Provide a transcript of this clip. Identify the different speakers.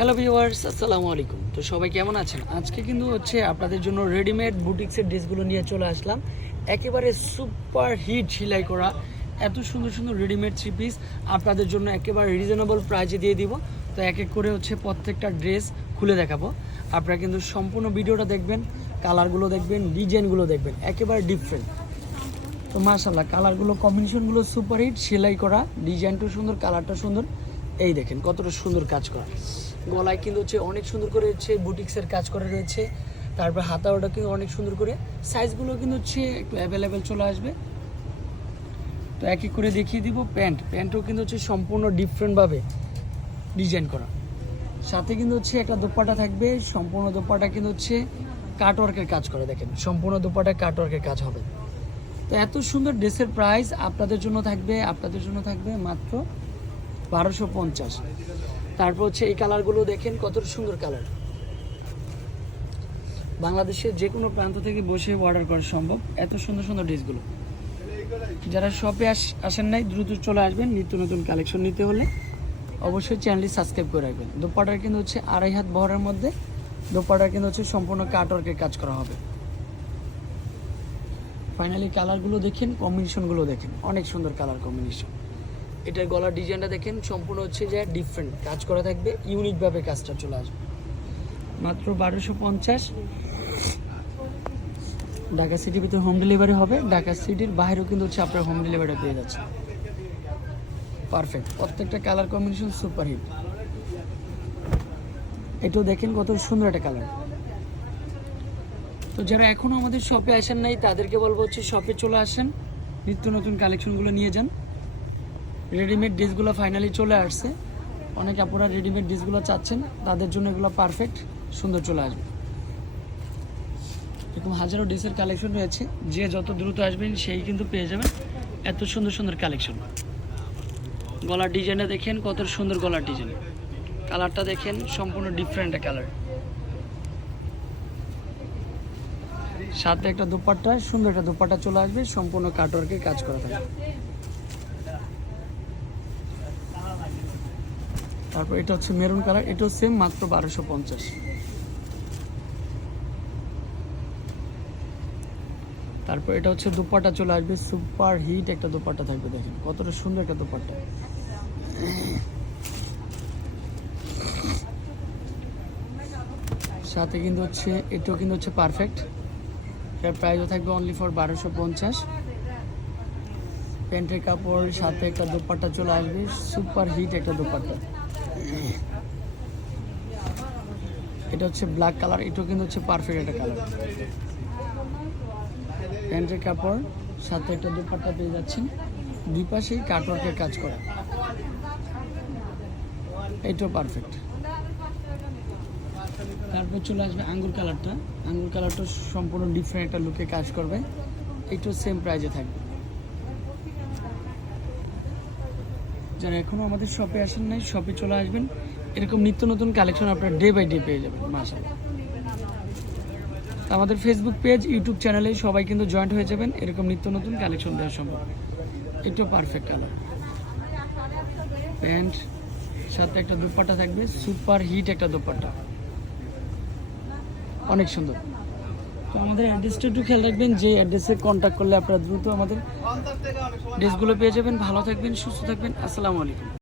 Speaker 1: Hello viewers আসসালামু আলাইকুম। তো সবাই কেমন আছেন? আজকে কিন্তু হচ্ছে আপনাদের জন্য রেডিমেড বুটিক্সের ড্রেসগুলো নিয়ে চলে আসলাম। একেবারে সুপার হিট সেলাই করা, এত সুন্দর সুন্দর রেডিমেড থ্রি পিস আপনাদের জন্য একেবারে রিজনেবল প্রাইজে দিয়ে দিব। তো এক এক করে হচ্ছে প্রত্যেকটা ড্রেস খুলে দেখাবো। আপনারা কিন্তু সম্পূর্ণ ভিডিওটা দেখবেন কালারগুলো দেখবেন ডিজাইনগুলো দেখবেন, একেবারে ডিফারেন্ট তো মাশাল্লাহ কালারগুলো কম্বিনেশনগুলো সুপার হিট সেলাই করা ডিজাইনটাও সুন্দর কালারটা সুন্দর। এই দেখেন কতটা সুন্দর কাজ করা। গলায় কিন্তু হচ্ছে অনেক সুন্দর করে হচ্ছে বুটিক্সের কাজ করা রয়েছে। তারপর হাতাওটা কিন্তু অনেক সুন্দর করে। সাইজগুলো কিন্তু হচ্ছে একটু অ্যাভেলেবেল চলে আসবে। তো এক এক করে দেখিয়ে দিব প্যান্ট। প্যান্টও কিন্তু হচ্ছে সম্পূর্ণ ডিফারেন্টভাবে ডিজাইন করা। সাথে কিন্তু হচ্ছে একটা দোপাটা থাকবে। সম্পূর্ণ দোপাটা কিন্তু হচ্ছে কাটওয়ার্কের কাজ করে, দেখেন। সম্পূর্ণ দোপাটা কাটওয়ার্কের কাজ হবে। তো এত সুন্দর ড্রেসের প্রাইস আপনাদের জন্য থাকবে, আপনাদের জন্য থাকবে মাত্র বারোশো পঞ্চাশ। তারপর হচ্ছে এই কালারগুলো দেখেন, কত সুন্দর কালার। বাংলাদেশের যে কোনো প্রান্ত থেকে বসে অর্ডার করা সম্ভব। এত সুন্দর সুন্দর ড্রেসগুলো। যারা শপে আস, আসেন নাই, দ্রুত চলে আসবেন, নিত্য নতুন কালেকশন নিতে হলে। অবশ্যই চ্যানেলটি সাবস্ক্রাইব করে রাখবেন। দোপাটার কিন্তু হচ্ছে আড়াই হাত বহরের মধ্যে। দোপাটার কিন্তু হচ্ছে সম্পূর্ণ কাটওয়ার্কের কাজ করা হবে। ফাইনালি কালারগুলো দেখেন কম্বিনেশনগুলো দেখেন। অনেক সুন্দর কালার কম্বিনেশন এটার গলার ডিজাইনটা দেখেন, সম্পূর্ণ হচ্ছে যে ডিফারেন্ট কাজ করা থাকবে ইউনিকভাবে কাজটা চলে আসবে। মাত্র বারোশো পঞ্চাশ। ঢাকা সিটির ভিতরে হোম ডেলিভারি হবে। ঢাকা সিটির বাইরেও কিন্তু হচ্ছে আপনার হোম ডেলিভারিটা পেয়ে যাচ্ছে পারফেক্ট প্রত্যেকটা কালার কম্বিনেশন সুপার হিট এটাও দেখেন কত সুন্দর একটা কালার তো যারা এখনও আমাদের শপে আসেন নাই, তাদেরকে বলব হচ্ছে শপে চলে আসেন। নিত্য নতুন কালেকশনগুলো নিয়ে যান। রেডিমেড ড্রেসগুলো ফাইনালি চলে আসছে। অনেক আপনারা রেডিমেড ড্রেসগুলো চাচ্ছেন। তাদের জন্য এগুলো পারফেক্ট সুন্দর চলে আসবে। এরকম হাজারো ড্রেসের কালেকশন রয়েছে। যে যত দ্রুত আসবেন, সেই কিন্তু পেয়ে যাবেন। এত সুন্দর সুন্দর কালেকশন গলার ডিজাইনটা দেখেন, কত সুন্দর গলার ডিজাইন কালারটা দেখেন, সম্পূর্ণ ডিফারেন্ট কালার সাথে একটা দুপাট্টা, সুন্দর একটা দুপাট্টা চলে আসবে। সম্পূর্ণ কাটওয়ার্কে কাজ করা থাকবে। তারপর এটা হচ্ছে মেরুন কালার, এটাও সেম মাত্র বারোশো পঞ্চাশ। তারপর এটা হচ্ছে দুপাট্টা চলে আসবে, সুপার হিট একটা দুপাট্টা থাকবে, দেখেন, কতটা সুন্দর একটা দুপাট্টা সাথে কিন্তু হচ্ছে, এটাও কিন্তু হচ্ছে পারফেক্ট এটার প্রাইসও থাকবে অনলি ফর বারোশো পঞ্চাশ। প্যান্টের কাপড়, সাথে একটা দোপাট্টা চলে আসবে, সুপার হিট একটা দোপাট্টা এটা হচ্ছে ব্ল্যাক কালার এটাও কিন্তু হচ্ছে পারফেক্ট একটা কালার প্যান্টের কাপড়, সাথে একটা দোপাট্টা পেয়ে যাচ্ছেন। দুই পাশেই কাটওয়ার্কের কাজ করা। এটাও পারফেক্ট তারপর চলে আসবে আঙ্গুর কালারটা আঙ্গুর কালারটা সম্পূর্ণ ডিফারেন্ট একটা লুকে কাজ করবে। এটাও সেম প্রাইজে থাকবে। যারা এখনও আমাদের শপে আসেন নাই শপে চলে আসবেন। এরকম নিত্য নতুন কালেকশন আপনারা ডে বাই ডে পেয়ে যাবেন মাসাল আমাদের ফেসবুক পেজ ইউটিউব চ্যানেলে সবাই কিন্তু জয়েন্ট হয়ে যাবেন, এরকম নিত্য নতুন কালেকশন দেওয়া সম্ভব। একটু পারফেক্ট কালার প্যান্ট সাথে একটা দুপাট্টা থাকবে সুপার হিট একটা দুপাট্টা অনেক সুন্দর। তো আমাদের অ্যাড্রেসটা একটু খেয়াল রাখবেন, যে অ্যাড্রেসে কন্ট্যাক্ট করলে আপনারা দ্রুত আমাদের ড্রেসগুলো পেয়ে যাবেন। ভালো থাকবেন, সুস্থ থাকবেন। আসসালামু আলাইকুম।